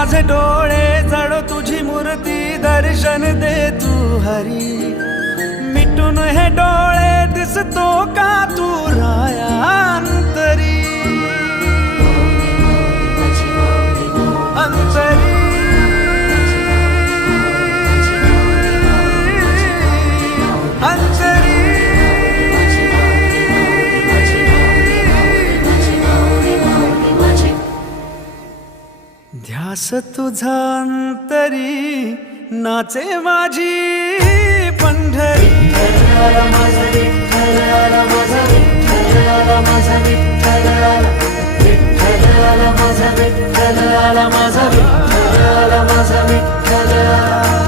माझे डोळे जळो तुझी मूर्ती दर्शन दे तू हरी मिटून हे डोळे दिसतो का तू राया अंतरी अंतरी अंतरी ध्यास तुझा अंतरी नाचे माझी पंढरी विठ्ठल माझा विठ्ठल आला माझा विठ्ठल आला माझा विठ्ठल आला विठ्ठल आला माझा विठ्ठल आला माझा विठ्ठल आला माझा विठ्ठल आला